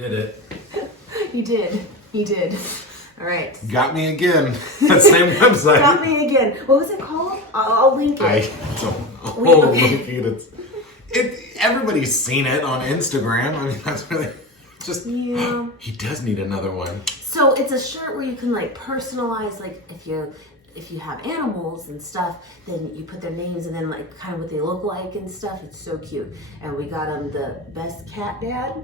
Did it. You did. You did. All right. Got me again. That same website. Got me again. What was it called? I'll link it. I don't know. Okay. Everybody's seen it on Instagram. I mean, that's really just. Yeah. He does need another one. So it's a shirt where you can like personalize, like if you have animals and stuff, then you put their names and then like kind of what they look like and stuff. It's so cute. And we got him the Best Cat Dad.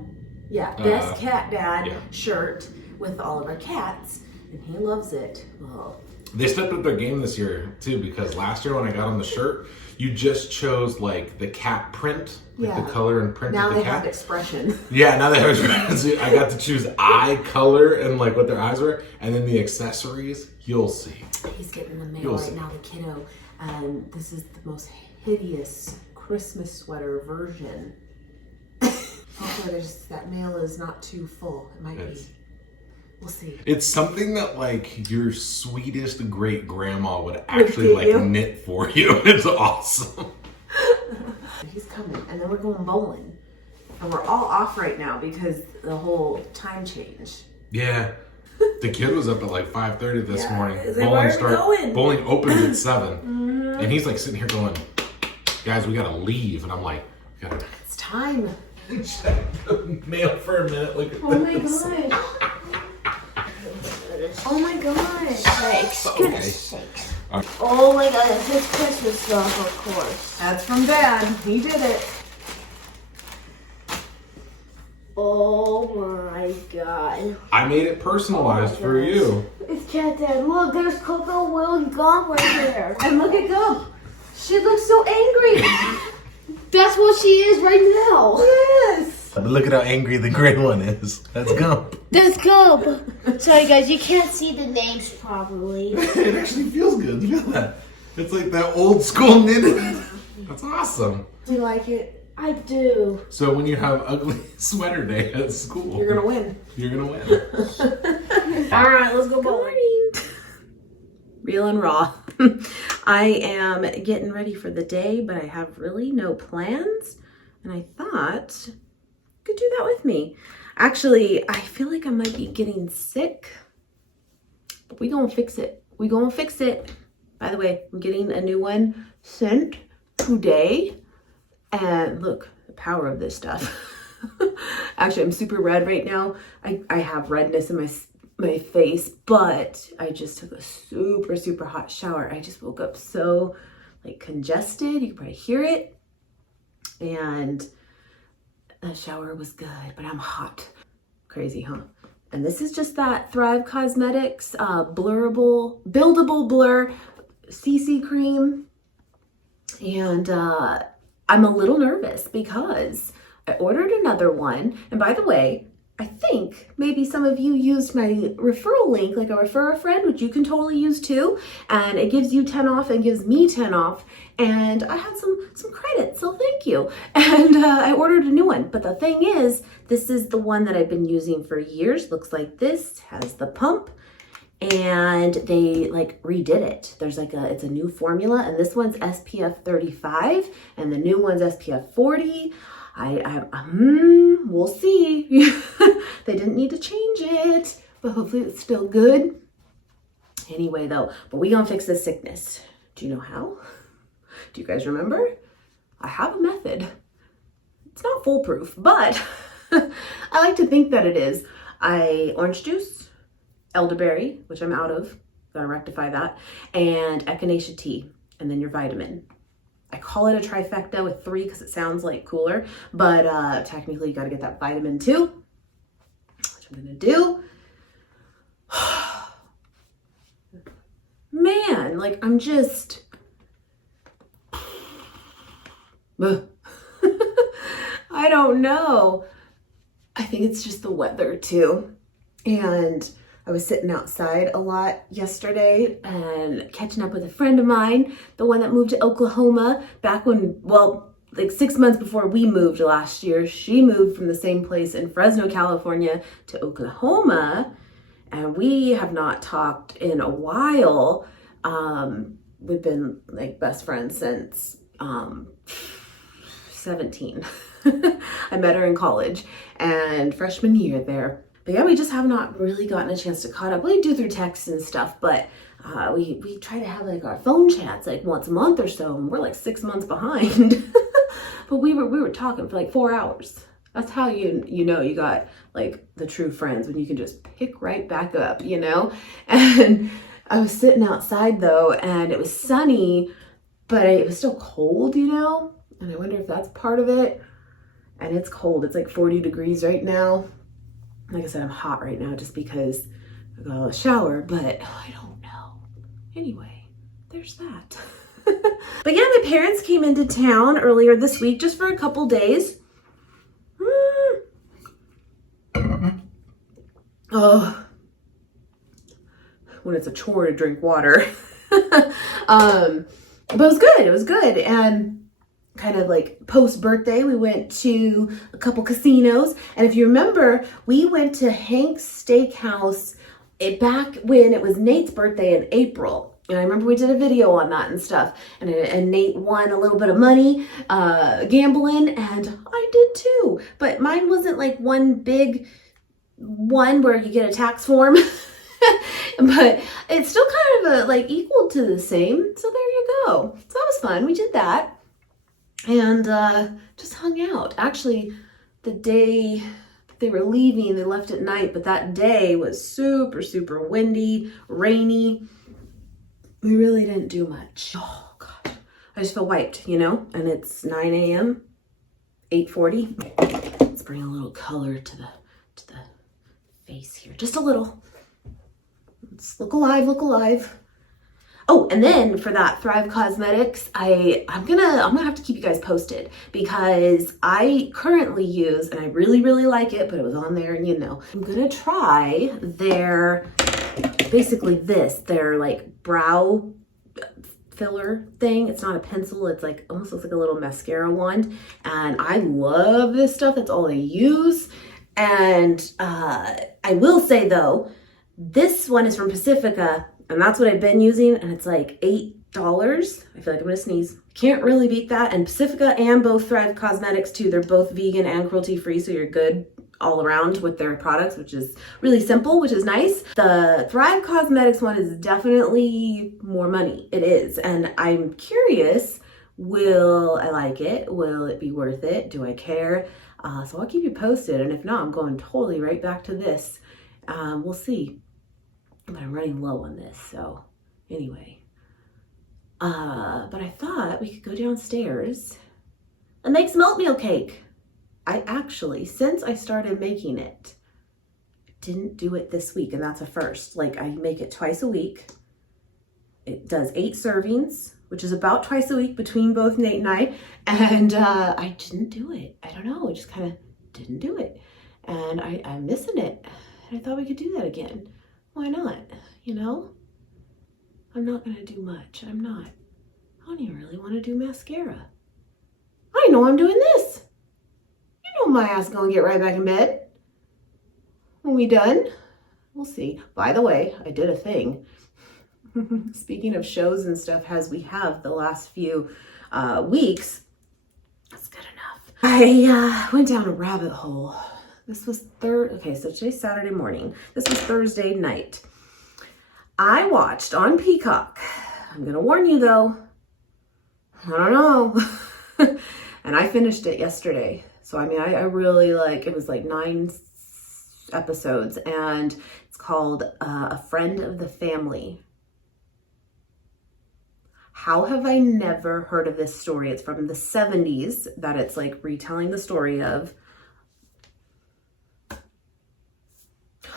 Yeah, Best Cat Dad shirt with all of our cats, and he loves it. Well, they stepped up their game this year too, because last year when I got him the shirt, you just chose like the cat print, like the color and print now of the cat. Now they have expression. Yeah, now they have expression. So I got to choose eye color and like what their eyes were, and then the accessories. You'll see. He's getting the mail right now, the kiddo, and this is the most hideous Christmas sweater version. Hopefully that mail is not too full. It might be. We'll see. It's something that like your sweetest great grandma would actually like knit for you. It's awesome. He's coming, and then we're going bowling, and we're all off right now because the whole time change. Yeah, the kid was up at like 5:30 this morning. Bowling opens at 7, and he's like sitting here going, "Guys, we gotta leave," and I'm like, "It's time." Check the mail for a minute. Look at this. My gosh. Oh my gosh. Thanks. Okay. Goodness sakes. Oh my god, it's his Christmas stuff, of course. That's from Dad. He did it. Oh my god. I made it personalized for you. It's Cat Dad. Look, there's Coco, Will, and Gump right there. And look at Gump. She looks so angry. That's what she is right now. Yes. But look at how angry the gray one is. That's Gump. That's Gump. Sorry guys, you can't see the names properly. It actually feels good. Look at that. It's like that old school knitted. That's awesome. Do you like it? I do. So when you have ugly sweater day at school, You're gonna win. You're gonna win. All right, let's go bowling. Real and raw. I am getting ready for the day, but I have really no plans. And I thought you could do that with me. Actually, I feel like I might be getting sick, but we gonna fix it. We gonna fix it. By the way, I'm getting a new one sent today. And look, the power of this stuff. Actually, I'm super red right now. I have redness in my face, but I just took a super hot shower. I just woke up so like congested. You can probably hear it. And the shower was good, but I'm hot. Crazy, huh? And this is just that Thrive Cosmetics buildable blur CC cream. And I'm a little nervous because I ordered another one. And by the way, I think maybe some of you used my referral link, like a refer a friend, which you can totally use too. And it gives you 10 off and gives me 10 off. And I had some credit, so thank you. And I ordered a new one. But the thing is, this is the one that I've been using for years. Looks like this, has the pump. And they like redid it. There's like it's a new formula, and this one's SPF 35 and the new one's SPF 40. We'll see. They didn't need to change it, but hopefully it's still good. Anyway though, but we gonna fix this sickness. Do you know how? Do you guys remember? I have a method. It's not foolproof, but I like to think that it is. Orange juice, elderberry, which I'm out of, gotta rectify that, and echinacea tea, and then your vitamin. I call it a trifecta with 3 because it sounds like cooler, but technically you gotta get that vitamin too, which I'm gonna do. Man, like I'm just, I don't know. I think it's just the weather too. And I was sitting outside a lot yesterday and catching up with a friend of mine, the one that moved to Oklahoma back when, well, like 6 months before we moved last year. She moved from the same place in Fresno, California to Oklahoma. And we have not talked in a while. We've been like best friends since 17. I met her in college and freshman year there. But yeah, we just have not really gotten a chance to caught up. We do through text and stuff, but we try to have like our phone chats like once a month or so, and we're like 6 months behind. But we were talking for like 4 hours. That's how you know you got like the true friends, when you can just pick right back up, you know? And I was sitting outside though, and it was sunny, but it was still cold, you know? And I wonder if that's part of it. And it's cold. It's like 40 degrees right now. Like I said, I'm hot right now just because I got a shower, but I don't know. Anyway, there's that. But yeah, my parents came into town earlier this week just for a couple days. Oh, when it's a chore to drink water. But it was good. It was good. And kind of like post-birthday, we went to a couple casinos. And if you remember, we went to Hank's Steakhouse back when it was Nate's birthday in April. And I remember we did a video on that and stuff. And Nate won a little bit of money gambling, and I did too. But mine wasn't like one big one where you get a tax form. But it's still kind of like equal to the same. So there you go. So that was fun. We did that. And just hung out. Actually, the day they were leaving, they left at night, but that day was super, super windy, rainy. We really didn't do much. Oh gosh, I just feel wiped, you know? And it's 9 a.m., 8:40. Let's bring a little color to the face here, just a little. Let's look alive, look alive. Oh, and then for that Thrive Cosmetics, I'm gonna have to keep you guys posted, because I currently use, and I really, really like it, but it was on there and you know, I'm gonna try their, basically their like brow filler thing. It's not a pencil, it's like, almost looks like a little mascara wand. And I love this stuff, that's all I use. And I will say though, this one is from Pacifica, and that's what I've been using, and it's like $8. I feel like I'm gonna sneeze. Can't really beat that. And Pacifica and both Thrive Cosmetics too, they're both vegan and cruelty free, so you're good all around with their products, which is really simple, which is nice. The Thrive Cosmetics one is definitely more money. It is. And I'm curious, will I like it? Will it be worth it? Do I care? So I'll keep you posted. And if not, I'm going totally right back to this. We'll see. But I'm running low on this, so anyway. But I thought we could go downstairs and make some oatmeal cake. I actually, since I started making it, didn't do it this week, and that's a first. Like, I make it twice a week. It does 8 servings, which is about twice a week between both Nate and I. And I didn't do it. I don't know, I just kind of didn't do it. And I'm missing it. And I thought we could do that again. Why not? You know? I'm not gonna do much. I'm not. I don't even really want to do mascara. I know I'm doing this. You know my ass gonna get right back in bed. When we done? We'll see. By the way, I did a thing. Speaking of shows and stuff, as we have the last few weeks, that's good enough. I went down a rabbit hole. This was so today's Saturday morning. This was Thursday night. I watched on Peacock. I'm gonna warn you though, I don't know. And I finished it yesterday. So I mean, I really it was like 9 episodes, and it's called A Friend of the Family. How have I never heard of this story? It's from the 70s that it's like retelling the story of.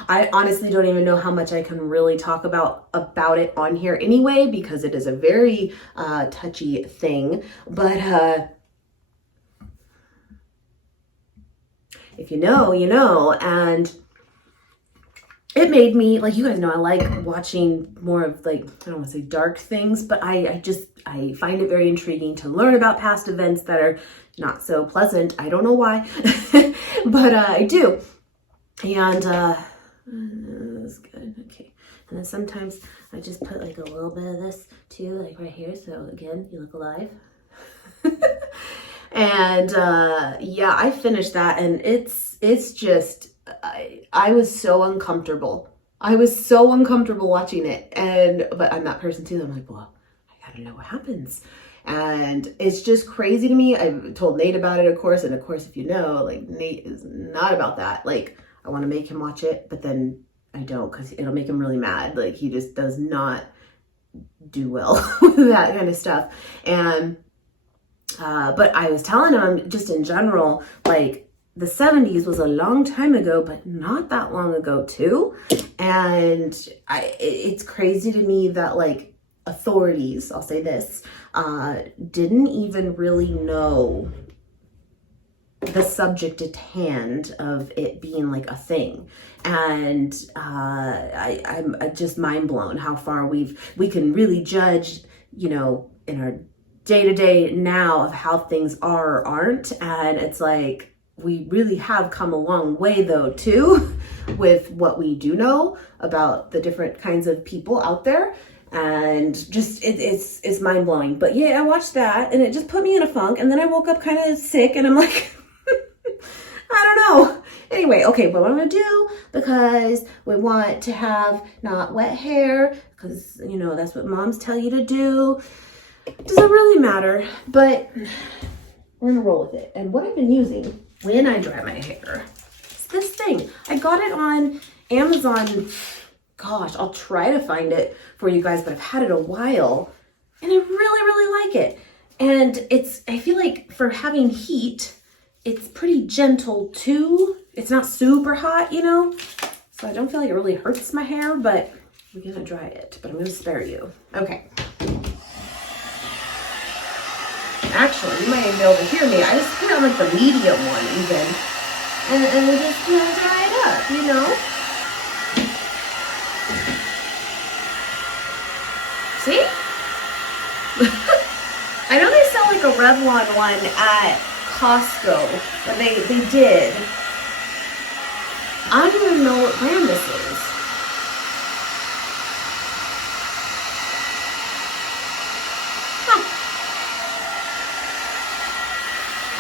I honestly don't even know how much I can really talk about it on here anyway, because it is a very touchy thing. But if you know, you know. And it made me, like, you guys know I like watching more of, like, I don't want to say dark things, but I find it very intriguing to learn about past events that are not so pleasant. I don't know why, but I do. And that's good. Okay. And then sometimes I just put like a little bit of this too, like right here. So again, you look alive. And yeah, I finished that, and it's just, I was so uncomfortable. I was so uncomfortable watching it. But I'm that person too. I'm like, well, I gotta know what happens. And it's just crazy to me. I told Nate about it, of course. And of course, if you know, like, Nate is not about that. Like, I want to make him watch it, but then I don't, because it'll make him really mad. Like, he just does not do well with that kind of stuff. And but I was telling him, just in general, like, the 70s was a long time ago, but not that long ago too. And it's crazy to me that, like, authorities, I'll say this, didn't even really know the subject at hand of it being like a thing. And I'm just mind blown how far we can really judge, you know, in our day-to-day now of how things are or aren't. And it's like, we really have come a long way though too with what we do know about the different kinds of people out there. And just it's mind-blowing. But yeah, I watched that and it just put me in a funk, and then I woke up kind of sick, and I'm like, I don't know. Anyway, okay, but what I'm gonna do, because we want to have not wet hair, because, you know, that's what moms tell you to do. Doesn't really matter, but we're gonna roll with it. And what I've been using when I dry my hair is this thing. I got it on Amazon. Gosh, I'll try to find it for you guys, but I've had it a while, and I really, really like it. And I feel like for having heat, it's pretty gentle too. It's not super hot, you know? So I don't feel like it really hurts my hair, but we're gonna dry it, but I'm gonna spare you. Okay. Actually, you might even be able to hear me. I just put it on like the medium one even. And we just, you know, dry it up, you know? See? I know they sell like a Revlon one at Costco, but they did. I don't even know what brand this is. Huh.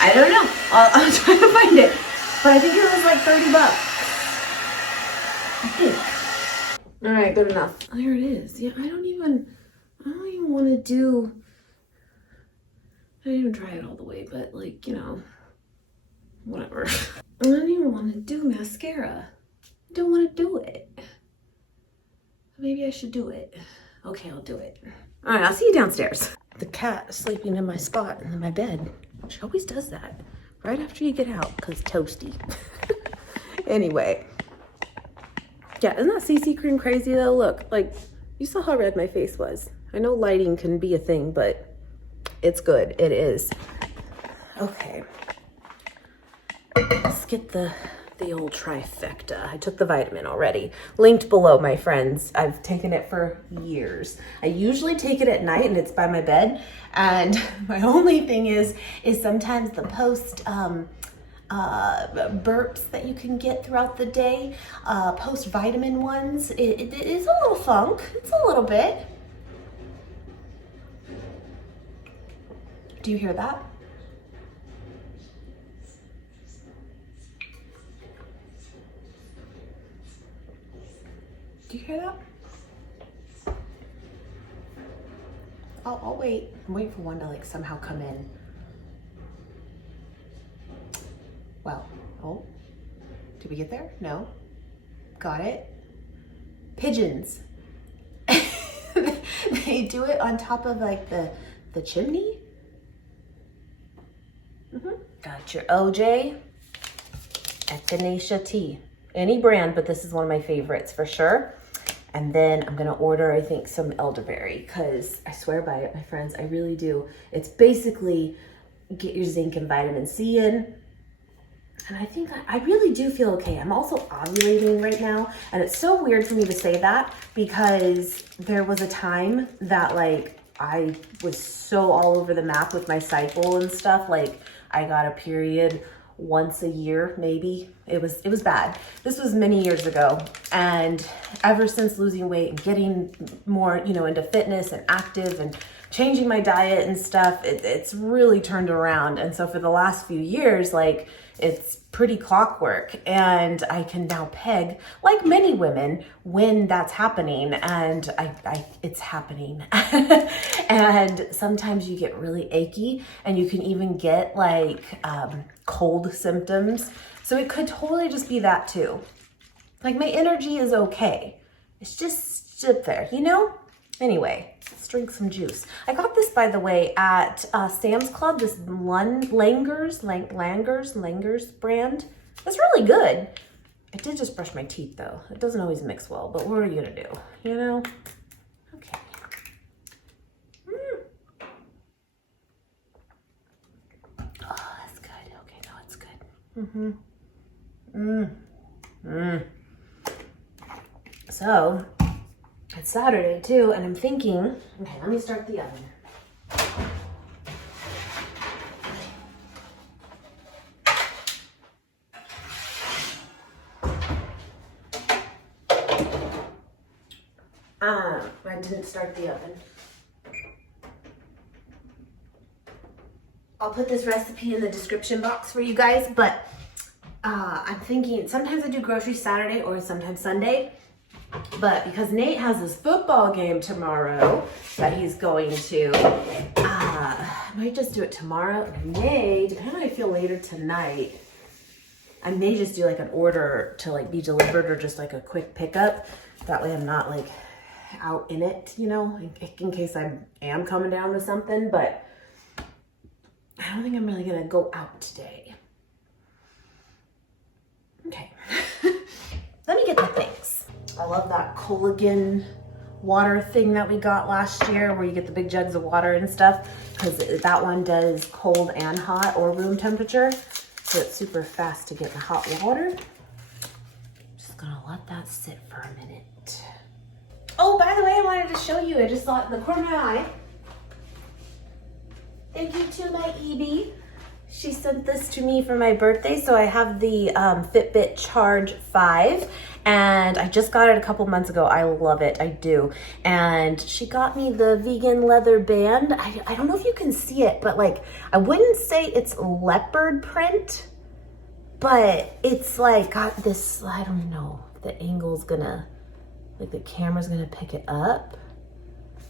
I don't know. I'll try to find it. But I think it was like $30. I think. All right, good enough. There it is. Yeah, I don't even want to do. I didn't even try it all the way, but, like, you know, whatever. I don't even want to do mascara. I don't want to do it. Maybe I should do it. Okay, I'll do it. All right, I'll see you downstairs. The cat is sleeping in my spot in my bed. She always does that right after you get out, because toasty. Anyway. Yeah, isn't that CC cream crazy though? Look, like, you saw how red my face was. I know lighting can be a thing, but it's good. It is. Okay. Let's get the old trifecta. I took the vitamin already. Linked below, my friends. I've taken it for years. I usually take it at night, and it's by my bed. And my only thing is sometimes the post burps that you can get throughout the day, post vitamin ones. It is a little funk. It's a little bit. Do you hear that? Do you hear that? I'll wait. I'm waiting for one to, like, somehow come in. Well, oh, did we get there? No. Got it. Pigeons. They do it on top of, like, the chimney. Got your OJ Echinacea tea. Any brand, but this is one of my favorites for sure. And then I'm gonna order, I think, some elderberry, because I swear by it, my friends, I really do. It's basically get your zinc and vitamin C in. And I think I really do feel okay. I'm also ovulating right now. And it's so weird for me to say that, because there was a time that, like, I was so all over the map with my cycle and stuff. Like, I got a period once a year, maybe. It was bad. This was many years ago. And ever since losing weight and getting more, into fitness and active and changing my diet and stuff, it's really turned around. And so for the last few years, like, it's pretty clockwork, and I can now peg, like many women, when that's happening, and it's happening. And sometimes you get really achy, and you can even get like cold symptoms. So it could totally just be that too. Like, my energy is okay. It's just sit there, Anyway, let's drink some juice. I got this, by the way, at Sam's Club, this Langers brand. It's really good. I did just brush my teeth, though. It doesn't always mix well, but what are you gonna do, Okay. Oh, that's good. Okay, no, it's good. So, it's Saturday too, and I'm thinking, okay, let me start the oven. I didn't start the oven. I'll put this recipe in the description box for you guys, but I'm thinking sometimes I do groceries Saturday or sometimes Sunday. But because Nate has this football game tomorrow that he's going to, I might just do it tomorrow. And depending on how I feel later tonight, I may just do like an order to like be delivered or just like a quick pickup. That way I'm not like out in it, in case I am coming down with something. But I don't think I'm really gonna go out today. Okay, let me get the things. I love that Collagen water thing that we got last year where you get the big jugs of water and stuff, because that one does cold and hot or room temperature. So it's super fast to get the hot water. Just gonna let that sit for a minute. Oh, by the way, I wanted to show you, I just saw it in the corner of my eye. Thank you to my EB. She sent this to me for my birthday. So I have the Fitbit Charge 5, and I just got it a couple months ago. I love it, I do. And she got me the vegan leather band. I don't know if you can see it, but like, I wouldn't say it's leopard print, but it's like got this, I don't know, the angle's gonna, like the camera's gonna pick it up,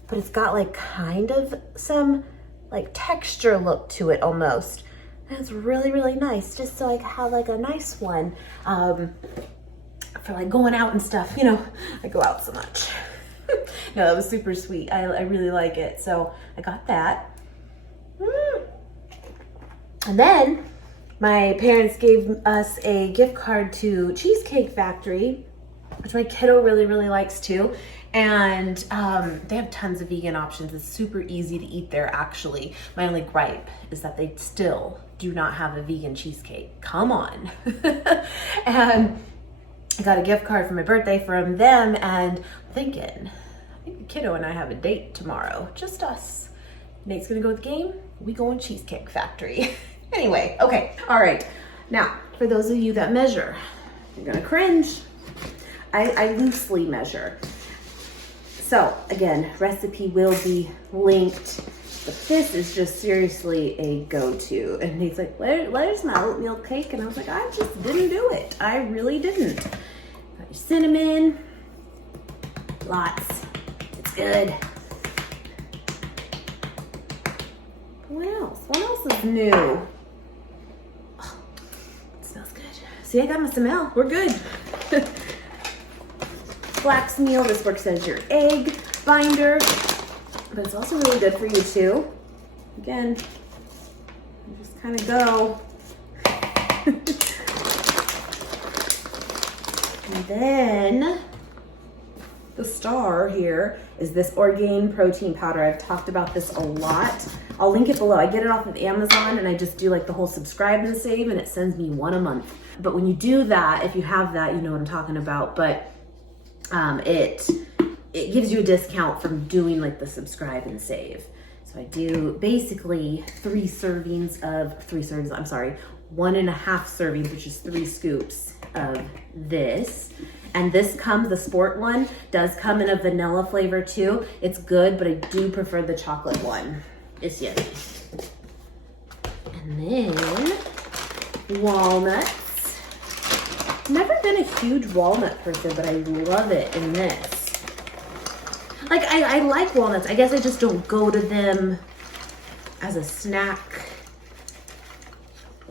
but it's got like kind of some like texture look to it almost. And it's really, really nice, just so I have like a nice one for like going out and stuff. I go out so much. No, that was super sweet. I really like it. So I got that. And then my parents gave us a gift card to Cheesecake Factory, which my kiddo really, really likes too. And they have tons of vegan options. It's super easy to eat there, actually. My only gripe is that they still do not have a vegan cheesecake. Come on. And I got a gift card for my birthday from them, and I'm thinking, I think the kiddo and I have a date tomorrow. Just us. Nate's gonna go with the game. We go in Cheesecake Factory. Anyway, okay, all right. Now, for those of you that measure, you're gonna cringe. I loosely measure. So again, recipe will be linked, but this is just seriously a go-to. And Nate's like, where's my oatmeal cake? And I was like, I just didn't do it. I really didn't. Got your cinnamon, lots, it's good. What else? What else is new? Oh, it smells good. See, I got my smell, we're good. Flax meal, this works as your egg binder, but it's also really good for you too. Again, you just kind of go. And then the star here is this Orgain protein powder. I've talked about this a lot. I'll link it below. I get it off of Amazon, and I just do like the whole subscribe and save, and it sends me one a month. But when you do that, if you have that, you know what I'm talking about. But it gives you a discount from doing like the subscribe and save. So I do basically 3 servings, 1.5 servings, which is 3 scoops of this. And this comes, the sport one, does come in a vanilla flavor too. It's good, but I do prefer the chocolate one. It's yummy. And then walnuts. Never been a huge walnut person, but I love it in this. Like, I like walnuts. I guess I just don't go to them as a snack.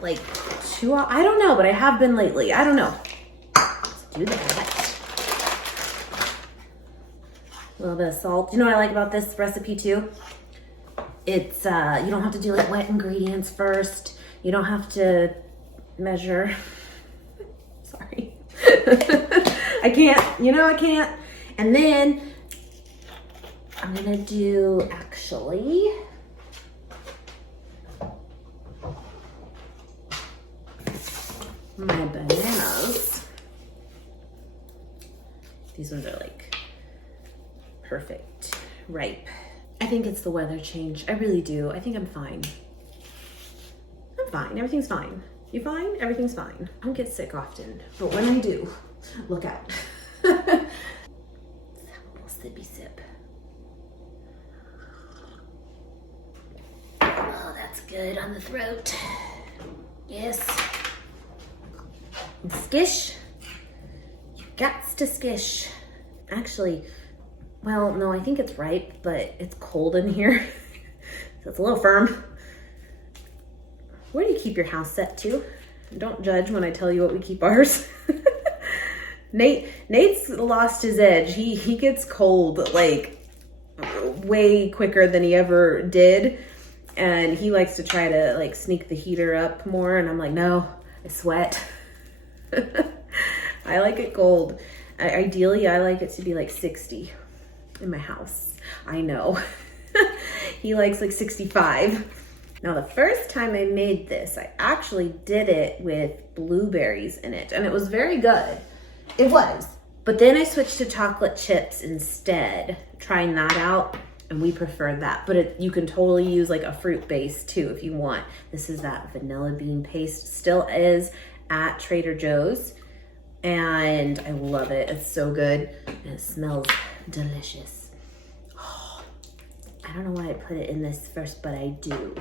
Like, I don't know, but I have been lately. I don't know. Let's do that. A little bit of salt. You know what I like about this recipe too? It's, you don't have to do like wet ingredients first. You don't have to measure. Sorry. I can't, you know, I can't. And then I'm gonna do, actually, my bananas. These ones are like perfect, ripe. I think it's the weather change. I really do. I think I'm fine. I'm fine. Everything's fine. You fine? Everything's fine. I don't get sick often, but when I do, look out. Let's have a little sippy sip. Oh, that's good on the throat. Yes. And skish. You gots to skish. Actually, well, no, I think it's ripe, but it's cold in here. So it's a little firm. Where do you keep your house set to? Don't judge when I tell you what we keep ours. Nate's lost his edge. He gets cold like way quicker than he ever did. And he likes to try to like sneak the heater up more. And I'm like, no, I sweat. I like it cold. Ideally, I like it to be like 60 in my house. I know. He likes like 65. Now, the first time I made this, I actually did it with blueberries in it, and it was very good. It was. But then I switched to chocolate chips instead, trying that out, and we preferred that. But you can totally use like a fruit base too if you want. This is that vanilla bean paste, still is at Trader Joe's, and I love it. It's so good, and it smells delicious. Oh, I don't know why I put it in this first, but I do.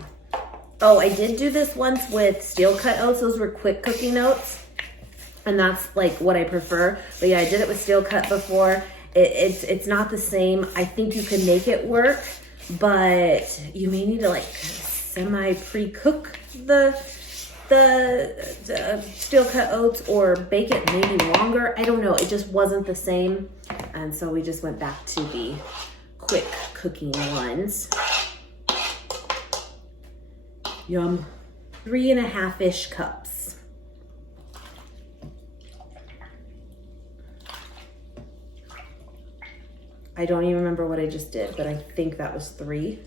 Oh, I did do this once with steel cut oats. Those were quick cooking oats, and that's like what I prefer. But yeah, I did it with steel cut before. It's not the same. I think you can make it work, but you may need to like semi pre-cook the steel cut oats or bake it maybe longer. I don't know. It just wasn't the same, and so we just went back to the quick cooking ones. Yum. 3.5-ish cups. I don't even remember what I just did, but I think that was 3.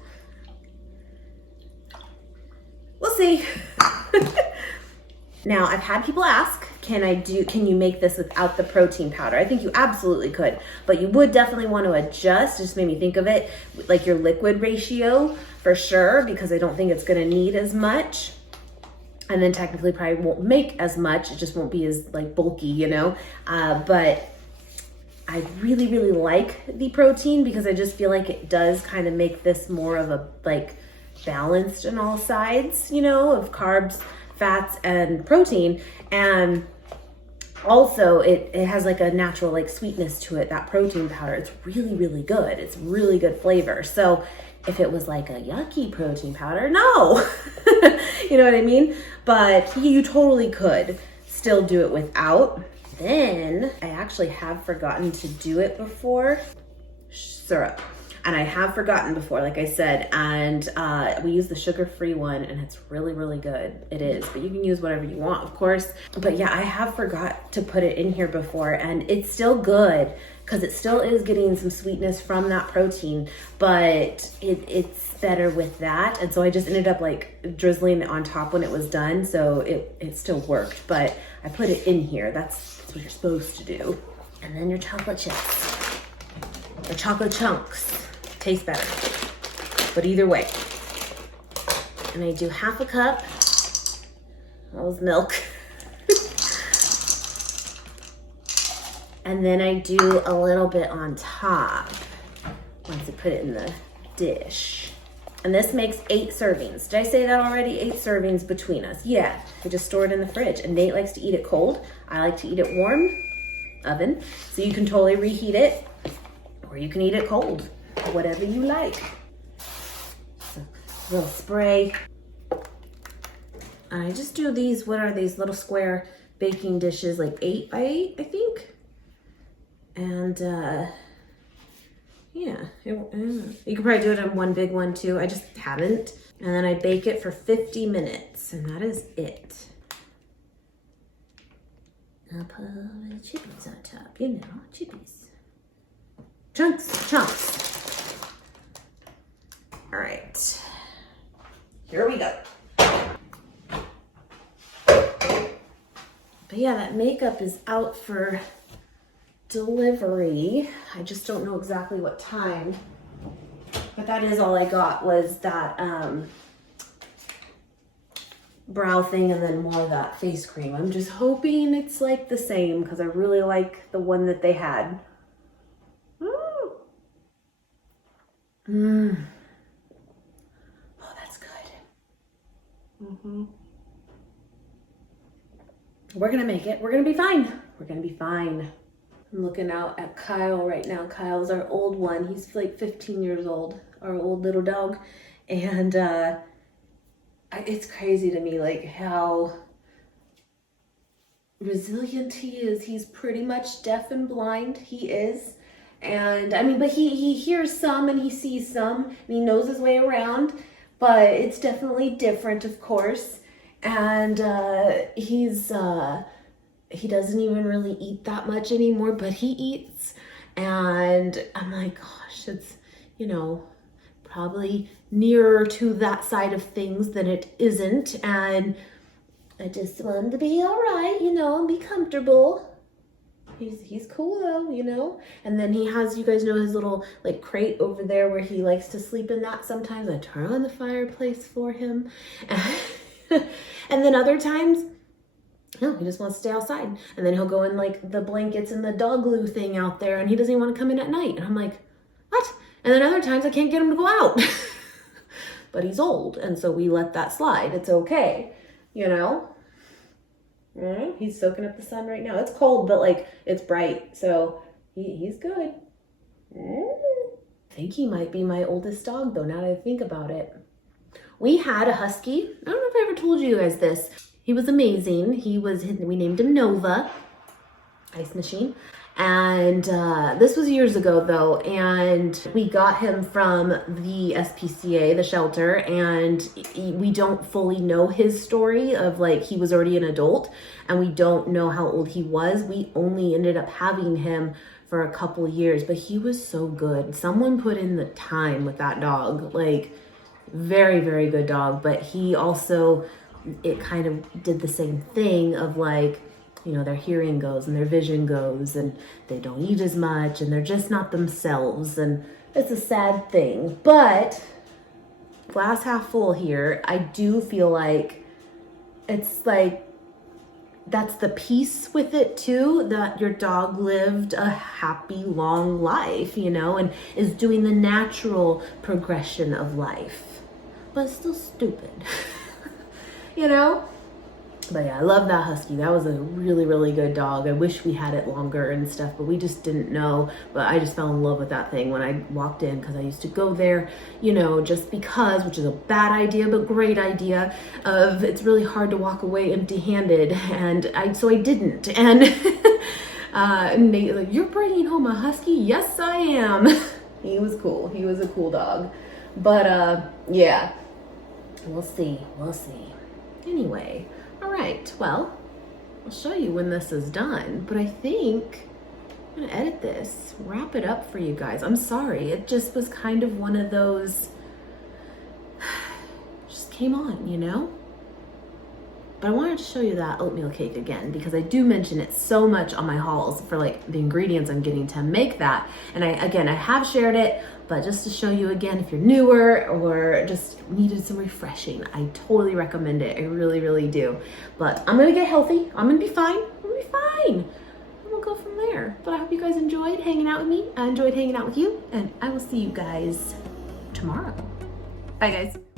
We'll see. Now, I've had people ask, can you make this without the protein powder? I think you absolutely could, but you would definitely want to adjust, it just made me think of it, like your liquid ratio for sure, because I don't think it's gonna need as much. And then technically probably won't make as much, it just won't be as like bulky, you know? But I really, really like the protein because I just feel like it does kind of make this more of a like balanced on all sides, you know, of carbs, fats, and protein. And also it has like a natural like sweetness to it, that protein powder. It's really, really good. It's really good flavor. So if it was like a yucky protein powder, no, you know what I mean? But you totally could still do it without. Then I actually have forgotten to do it before. Syrup. And I have forgotten before, like I said, and we use the sugar-free one, and it's really, really good. It is, but you can use whatever you want, of course. But yeah, I have forgot to put it in here before, and it's still good because it still is getting some sweetness from that protein, but it's better with that. And so I just ended up like drizzling it on top when it was done, so it still worked, but I put it in here. That's what you're supposed to do. And then your chocolate chips, or chocolate chunks. Tastes better, but either way. And I do 1/2 cup That was milk. And then I do a little bit on top once I put it in the dish. And this makes 8 servings. Did I say that already? 8 servings between us. Yeah, we just store it in the fridge. And Nate likes to eat it cold. I like to eat it warm, oven. So you can totally reheat it, or you can eat it cold, whatever you like. So, little spray. And I just do these, what are these little square baking dishes, like 8 by 8, I think. And yeah, you could probably do it in one big one too. I just haven't. And then I bake it for 50 minutes, and that is it. I'll put the chippies on top, you know, chippies. Chunks. All right, here we go. But yeah, that makeup is out for delivery. I just don't know exactly what time, but that is all I got, was that brow thing and then more of that face cream. I'm just hoping it's like the same, because I really like the one that they had. Oh, that's good. We're gonna make it. We're gonna be fine. We're gonna be fine. I'm looking out at Kyle right now. Kyle's our old one. He's like 15 years old, our old little dog. And it's crazy to me, like, how resilient he is. He's pretty much deaf and blind. He is. And I mean, but he hears some and he sees some, and he knows his way around, but it's definitely different, of course. And he doesn't even really eat that much anymore, but he eats. And I'm like, gosh, it's, you know, probably nearer to that side of things than it isn't. And I just want him to be all right, you know, and be comfortable. He's cool though, you know. And then he has, you guys know, his little like crate over there where he likes to sleep in that sometimes. I turn on the fireplace for him. And then other times, no, he just wants to stay outside. And then he'll go in like the blankets and the dog glue thing out there, and he doesn't even want to come in at night. And I'm like, what? And then other times I can't get him to go out. But he's old, and so we let that slide. It's okay, you know? He's soaking up the sun right now. It's cold, but like it's bright, so he's good. I think he might be my oldest dog though, now that I think about it. We had a husky. I don't know if I ever told you guys this. He was amazing. We named him Nova, ice machine. And this was years ago though, and we got him from the SPCA, the shelter, and we don't fully know his story of like, he was already an adult and we don't know how old he was. We only ended up having him for a couple years, but he was so good. Someone put in the time with that dog, like very, very good dog. But he also, it kind of did the same thing of like, you know, their hearing goes and their vision goes and they don't eat as much and they're just not themselves, and it's a sad thing. But glass half full here, I do feel like it's like that's the peace with it too, that your dog lived a happy long life, you know, and is doing the natural progression of life, but still stupid. You know? But yeah, I love that husky. That was a really, really good dog. I wish we had it longer and stuff, but we just didn't know. But I just fell in love with that thing when I walked in, because I used to go there, you know, just because, which is a bad idea, but great idea, of it's really hard to walk away empty-handed. And so I didn't. And Nate like, you're bringing home a husky? Yes, I am. He was cool. He was a cool dog. But yeah, we'll see. We'll see. Anyway. All right, well, I'll show you when this is done, but I think I'm gonna edit this, wrap it up for you guys. I'm sorry, it just was kind of one of those, just came on, you know? But I wanted to show you that oatmeal cake again because I do mention it so much on my hauls for like the ingredients I'm getting to make that. And I have shared it, but just to show you again, if you're newer or just needed some refreshing, I totally recommend it. I really, really do. But I'm gonna get healthy. I'm gonna be fine. I'm gonna be fine. And we'll go from there. But I hope you guys enjoyed hanging out with me. I enjoyed hanging out with you, and I will see you guys tomorrow. Bye, guys.